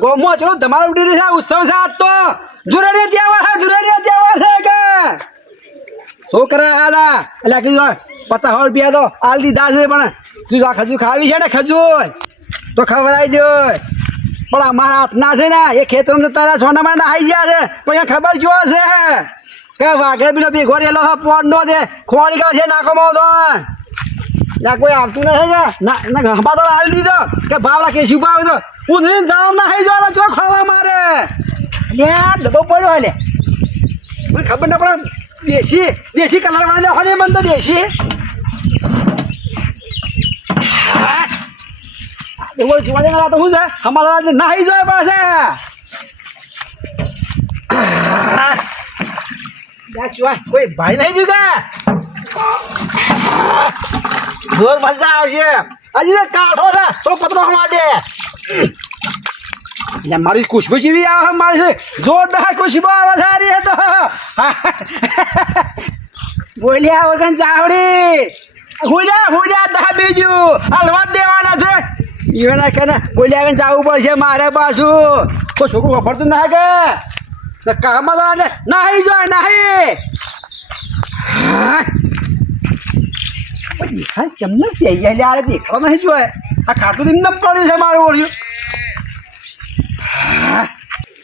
ગોમો ચલો ધમાલ ઉડી રહી છે ઉત્સવ છે આજ તો ધુરેરે તહેવાર છે કે છોકરા આલા એટલે કીધું 50 રૂપિયા તો આલ દીધા છે પણ તું આ ખજૂર ખાવી છે ને ખજૂર તો ખવડાવી દો પણ અમારા હાથના છે ને એ ખેતરમાં તારા સોનામાં નાહી ગયા છે પણ અહીંયા ખબર જો છે કે વાઘે બીનો ભેગો રેલો છે પોન નો દે ખોળી ગયો છે નાકોમાં તો ના કોઈ આવતું નથી કે ના હંપા તો હાલ દીધો કે ભાવડા કેસી ભાવ તો ઉધરીને જાવ નાહી જવાના જો ખાવા મારે લ્યા ડબ્બો પડ્યો હાલે મને ખબર ના પડે દેશી કલર વાળા દેખો ને મને તો દેશી એવો જોવા દે તો શું છે અમારા નાહી જાય પાસે કોઈ ભાઈ નહીં થયું કે જોર મજા આવશે હજી કાઢો છે તો પતરો માટે મારી ખુશબુ જેવી આવે મારી જોરદાર ખુશબુ આવે સારી તો બોલ્યા વગર ચાવડી હુજા દા બીજું હલવા દેવાના છે એના કે બોલ્યા વગર જવું પડશે મારે પાછું કોઈ છોકરું વાપરતું ના કે કામમાં તો નાહી જોય નાહી ચમને પૈયા લે દેખાડો નહીં જોય આ ખાતું એમને પડ્યું છે મારું ઓળ્યું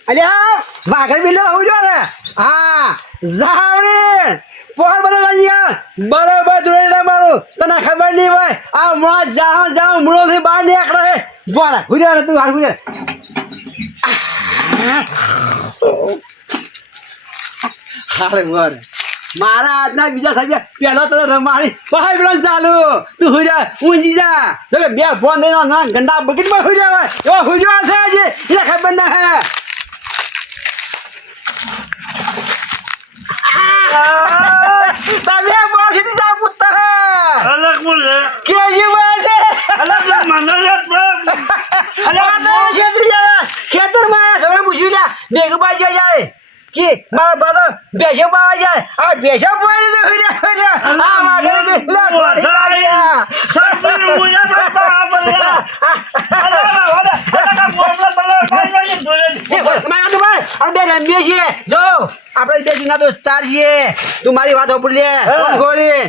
અલ્યા વાઘર બિલ્લે આવું જો ને હા જાવડી પોર બધા બરોબર દોડી મારું તને ખબર નહીં હોય આ મોં જાઉં મૂળોથી બહાર નીકળે છે બોલા હુજા તું હાલ હુજા હાલે બોર મારા આજના બીજા સાહેબ પહેલો તને રમાડી ભાઈ પેલો ચાલુ તું હુજા ઊંજી જા તો કે બે ફોન દઈ ના ગંડા બકેટમાં હુજા હોય એવો હુજો છે આજે એને ખબર ના હે તમે બોલ છે જા પુત્તર અલગ બોલ કે જે બોલ છે અલગ મંગલ અલગ તો ક્ષેત્રીય ખેતરમાં સવારે પૂછ્યું લ્યા બેગ બાજી જાય કે મારા બાદા બેસે પાવા જાય આ બેસે પોઈ દે ફિરે આ માગરે કે લે ગયા સરપંચ મુયા તો પડ્યા બે રમીએ છીએ જો આપણે બે જૂના દોસ્તાર છીએ તું મારી વાત ઓપડી લે ફોન ગોરી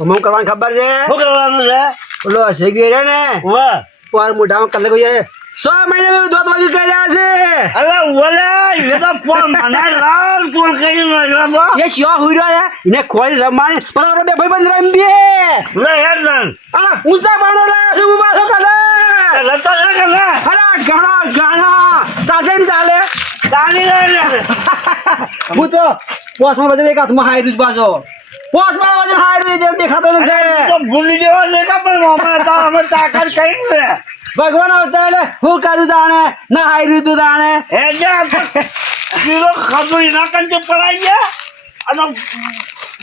હું કરવાનું ખબર છે શું કરવાનું છે ઓલો હશે ગયો ને વાહ પર મોઢામાં કલર કોઈ 6 મહિને મેં દો વાગે કર્યા છે અરે ઓલે એ તો ફોન મને લાલ કોલ કરી નો તો એ શિયો હુર્યો છે એને ખોઈ રમાને પણ આપણે બે ભાઈબંધ રમીએ લે યાર નન આ ઊંચા બાણો લે શું બાસો કલે લતો લે કે લે અરે ગાણા ચાલે લે હું તો પોસમાં બજે એક હાથમાં હાઈ રૂજ બાજો પોસમાં બજે હાઈ રૂજ જેમ દેખાતો નથી તો ભૂલી જવા લે કે પણ મામા તા અમે તાકાત કઈ છે ભગવાન અવતારે હું કાઢું દાણે ના હાઈ રૂજ દાણે એ જા કિલો ખબરી ના કંજે પડાઈ ગયા અને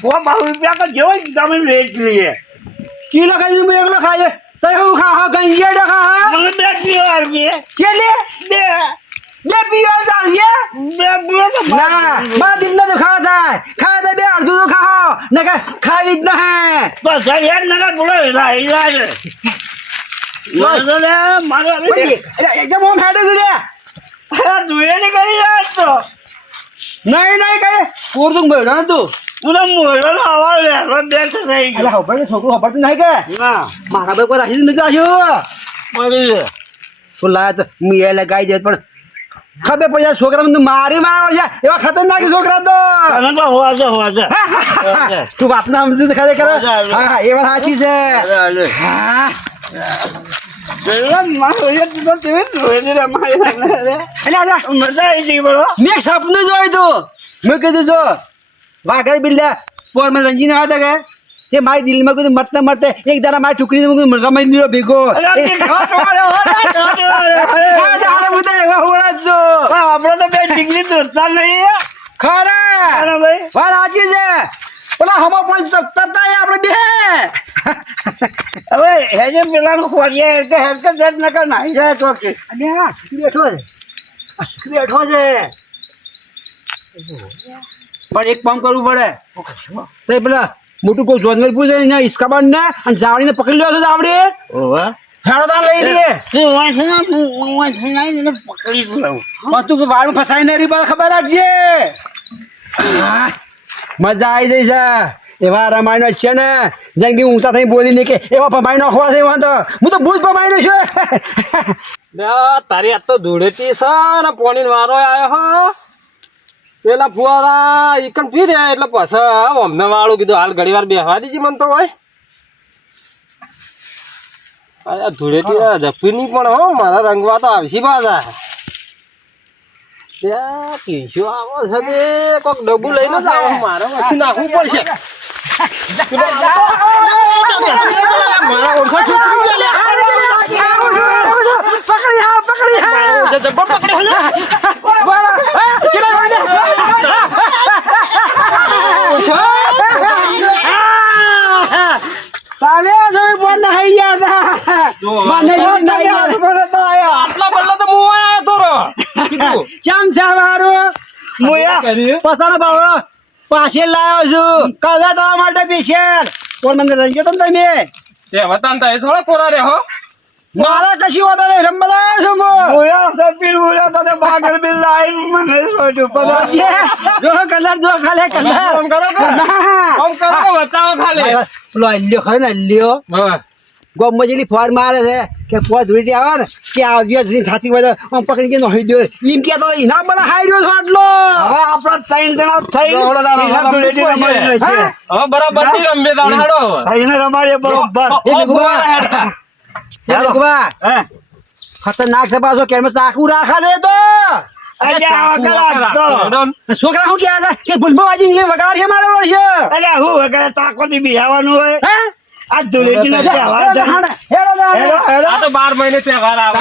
વો 12 રૂપિયા કા જેવો તમે વેચ લીએ કિલો ખાઈ મેં એકલો ખાય તો હું ખા કઈ જે ડખા મને બે કિલો આવી ચલે બે પીવા ચાલજે બે પીવા તો ના બા દિન તો ખાવા થાય બે અડધું તો ખાઓ ને કે ખાવી જ ન હે બસ એક નગર બોલો રાઈ જાય મારો જે મોમ હેડે રે અરે તું એને કરી યાર તો નહીં કરે પૂરતું બેઠો ને તું પૂરા મોડો આવા લે બે છે નહીં અલા ખબર છોકરો ખબર નહીં કે ના મારા બે પર આશી નથી આશ્યો મારી તો લાય તો મીએ લગાઈ દે પણ ખબર પડી જાય છોકરા મને મારી માર છે એવા ખતરનાક છોકરા તો અને તો હોવા છે તું વાત ના સમજી ખરે કરે હા એ વાત સાચી છે હા મારો યાર તો તે રોઈને મારી અલ્યા મજા આવી ગઈ બરો મેં સપનું જોયું તું મેં કીધું જો વાઘર બિલ્લા પોર માં રંજીને હતા કે તે મારી દિલમાં કીધું મત એક દાડા મારી ટુકડી રમાઈ લીધો ભેગો આપડે તો બે ડિગ્રી દોસ્તા નહીં ખરા ભાઈ વાત સાચી છે પેલા હમો પણ તરતા આપણે બે હવે હેજે પેલા ખોરીએ કે હેર કે જજ ન કર નાઈ જાય તો કે અને આ સુખી બેઠો છે પણ એક કામ કરવું પડે તો પેલા મોટું કોઈ જોનવેલ પૂછે ને ઈસકાબાન ને અને જાવડીને પકડી લ્યો છો જાવડી ઓવા હેડો તાન લઈ લઈએ તું વાંચ ના એને પકડી લઉં તું વાળમાં ફસાઈ ને રી ખબર રાખજે મજા આવી જઈ છે એવા રમાયણો છે ને જેમ કે ઊંચા થઈ બોલીને કે એવા ભમાઈ નાખવા છે વાંધો હું તો ભૂત ભમાઈ છું તારી આ તો ધૂળેટી છે ને પોણી વારો આવ્યો હો પેલા ફુવારા ઈકન પી રહ્યા એટલે પછી અમને વાળું કીધું હાલ ઘડી વાર બેહવા દીધી મને તો હોય આ ધૂળેટી જપી નહીં પણ હો મારા રંગવા તો આવશે પાછા ત્યાં કીશો આવો છે તે કોઈક ડબ્બુ લઈને જ આવો મારે પછી નાખવું પડશે મારા ઓરસા છોકરી આટલા બદલા તો હું આવ્યો તો ચમ છે મારું પસાડો બાળો પાસે લાવ્યો છું કલા તમારા માટે પેશિયલ કોણ મને રંજો તો તમે તે વતાન તો એ થોડા કોરા રે હો મારા કશી હોતા નહીં રંબા લાવ્યો છું જો કલર જો ખાલે કલર આમ કરો કે આમ કરો કે બતાવો ખાલી પેલો અલ્યો ખરો ને અલ્યો હા ગોમમાં જેટલી ફોર મારે છે કે પોત ધૂળી આવે ને કે આવજો છાતી બધો આમ પકડી કે નોહી દો એમ કહેતો ઇના મને હાઈ રહ્યો છો આટલો હવે આપણા 3 જણા થઈ હવે બરાબર ની રમે દાડો એને રમાડીએ બરોબર ખતરનાક છે પાછો કેમ ચાકુ રાખા દે તો છોકરા શું કહે છે કે ગુલમાં વાજી વગાડ છે મારે વર્ષ હું વગેરે ચાકોથી બિહાવાનું હોય આ ધૂળેટીનો તહેવાર છે. આ તો 12 મહિને તહેવાર આવે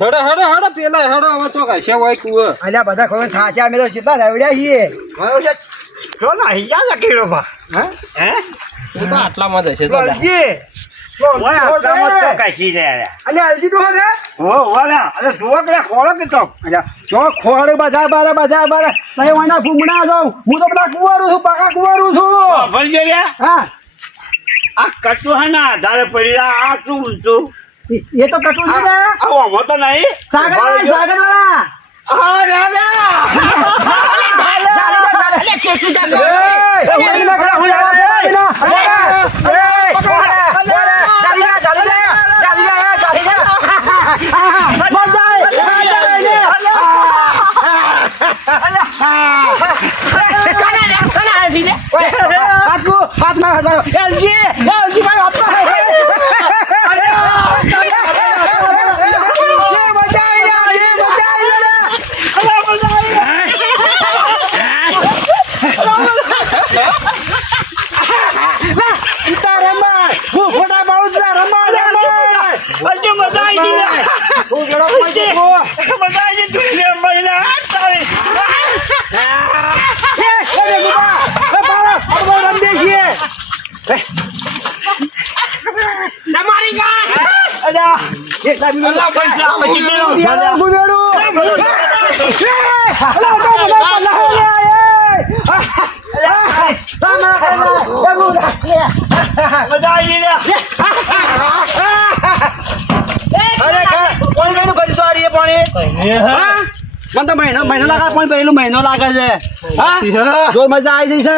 હેડો હેડો હેડો પેલા હેડો હવે તો કશે હોય કુવો અલ્યા બધા ખબર થાચા અમે તો સીધા રવડ્યા છીએ જો ના હિયા લકીડો બા હે હું તો આટલામાં જ હશે અલજી ઓય આટલામાં તો કાચી રે અલ્યા અલજી ડોહા કે હો વાલા અરે જુઓ કે ખોળો કે તો અલ્યા જો ખોડ બધા તઈ વાના ફૂમડા જો હું તો બધા કુવારું છું પાકા કુવારું છું ભરજો રે હા આ કટુ હે ના આધારે પડી આ શું ઊંચું એ તો કટુ છે ને આવો મો તો નહીં સાગર વાળા આ રાજા અલે ચેટુ જા ઓય ના ખરા હું આવા મને તો મહિનો લાગે પણ પેલું મહિનો લાગે છે હા જો મજા આવી જઈ છે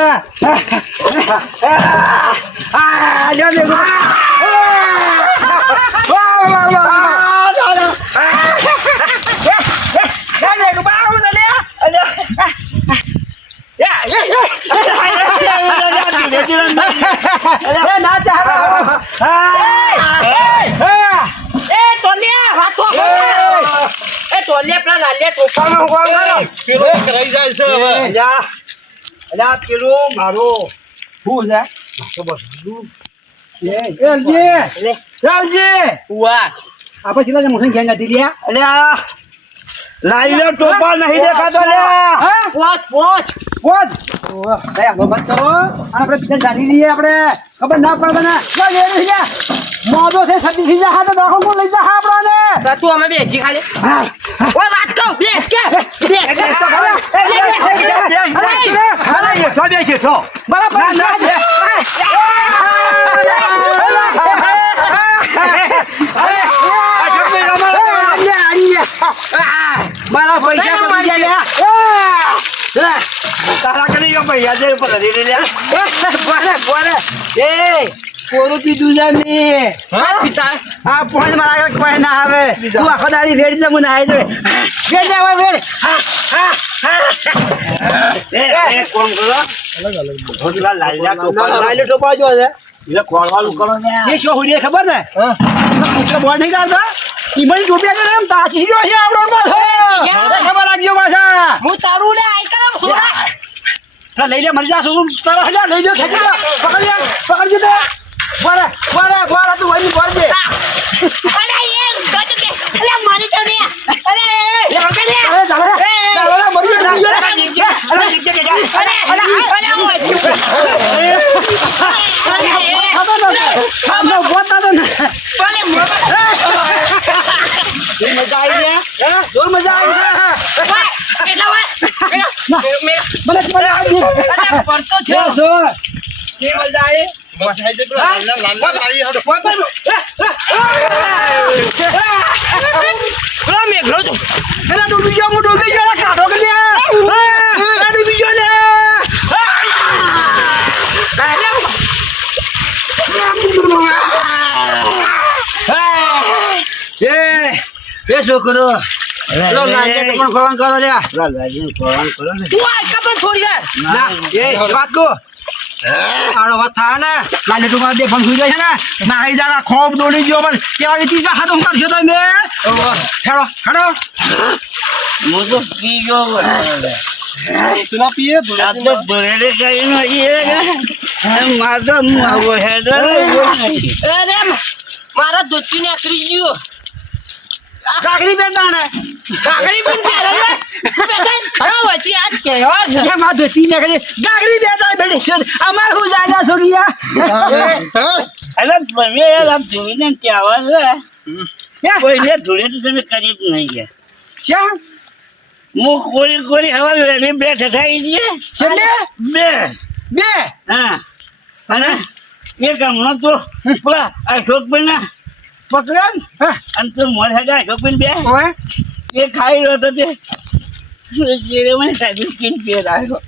ના પેલું મારું શું આપણે ચીલા મોટી ગેંગ હતી લ્યા અલ્યા લાઈનો ટોપા નહીં દેખાતો લ્યા પોચ બંધ કરો આપણે બીજા જાણી લઈએ આપણે ખબર ના પડે ને મોદો છે સતી થઈ જા તો દખો લઈ જા આપણને તું અમે બેસી ખાલી ઓય વાત કહું બેસ કે મારા પૈસા પતી ગયા લે. તારા કરી ગયો પૈસા છે પર હરી લે બોલે એ કોરું પીધું છે મેં પિતા આ પોઈન્ટ મારા આગળ કોઈ ના આવે તું આખો દાડી વેડી દે મને આવી જોઈએ વેડ હવે વેડ એ કોણ કરો ભોજલા લાલ્યા ટોપા લાઈલો ટોપા જો છે એટલે કોળવાલું કરો ને એ શું હોય ખબર ને પુત્ર બોલ નહીં કાઢતા ઈમની ટોપિયા કરે એમ તાસી ગયો છે આપણો પાછો ખબર રાખજો પાછા હું તારું લે આઈ કરમ સોડા લઈ લે મરી જા શું તારા હજા લઈ લે ખેંચી લે પકડજો તે બોલે તું વહી બોલ દે અરે એ ગટ કે અલે મારી તો ને અરે એ વળકે ને અરે જાવરા મરી ગયો મજા આવી જોર મજા આવી પડતો છે મજા આવી મેઘલો તો પેલા ડૂબી ગયો હું ડૂબી ગયો કાઢો કે ડૂબી ગયો લે એ છોકરો લો લાગે પણ ખોવાન કરો લે લાલ્યા કોળવાલું કરો ને તું આઈ કબર થોડી વાર ના એ વાત કો આનો વાત થા ને લાલે તું મારે બે ફોન સુઈ જાય છે ને નાહી જાના ખોબ દોડી ગયો પણ કેવા કે તીસા હાથ કરશો તમે હેડો હું તો પી ગયો સુના પીએ આપણે ભરેલે કઈ નહીં મારતો હું આવો હેડો અરે મારા દોસ્તી ને આકરી ગયો કાકરી બેટા ને કાકરી પણ પહેરે બેટા હા વચ્ચે આજ કેવા છે કે માં દોતી ને કરે કાકરી બેટા બેડી છે અમાર હું જાજા છો ગયા અરે તમે યાર આપ જોઈને કહેવા છે કોઈને ધૂળે તો તમે કરી જ નહીં ગયા ચા હું કોરી હવા વેલી બે ઠઠાઈ છે છેલ્લે બે હા અને એક હમણાં તો પેલા અશોકભાઈ ના પકડ્યા ને અને તો મોડ હેડા અશોકભાઈ બે ઓય એ ખાઈ રહ્યો હતો તે મને સાહેબ સ્કીન પીએ રાખ્યો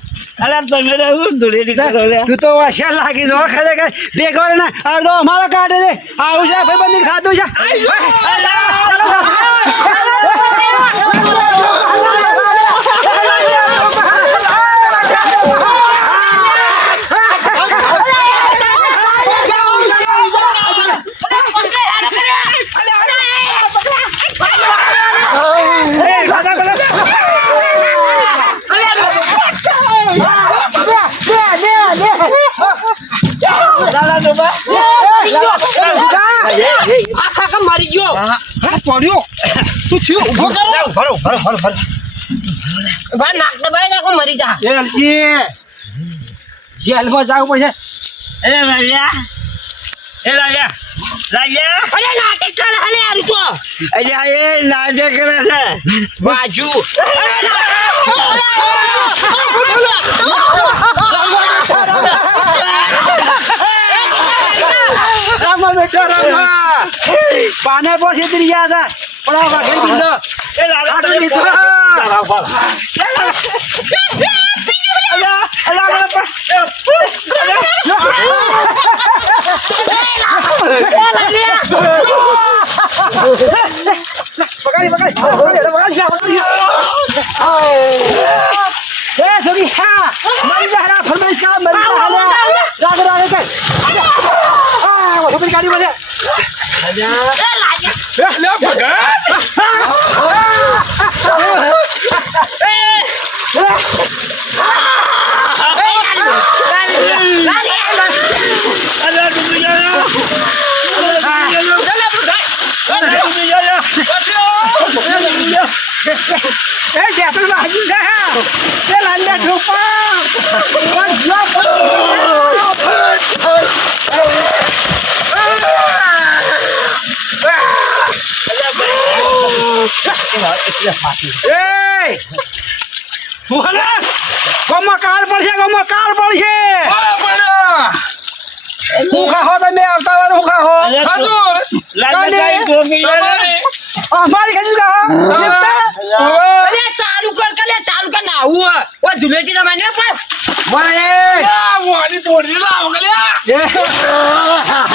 અરે તમે રહું ધૂળેટી કરો રે તું તો હોશિયાર લાગી દો ખરેખર ભેગો ને અડધો અમારો કાઢે છે આવું છે ભાઈ બંધી ખાતું છે આખા મરી ગયો પડ્યો તું થયો ઉભો કરો ભરો ભાઈ નાક દબાઈ નાખો મરી જા એ અલજી જેલમાં જવું પડશે એ રાજા અરે નાટક કરે હાલે આ રીતો અલ્યા એ નાટક કરે છે બાજુ રામા બેટા રામા પાને પોસી દી ગયા હતા પણ આ વાઘરી બિંદો એ લાલા આટલી લીધો એ છોકરી હા મરી જા રા ફરમાઈશ કા મરી જા રાગ કર આ છોકરી ગાડી બોલે લે ભગા એ જેતન ભાજી છે એ લાલ્યા ઠોપા એ બોલે ગમો કાળ પડશે હું ખાહો તમે આવતા વાર હું ખાહો લાલા કઈ ટોપી અમારી કઈ કા અરે ચાલુ કર નાવું ઓ જુલેટી તમારે પણ મોરે મોડી તોડી લાવો કલ્યા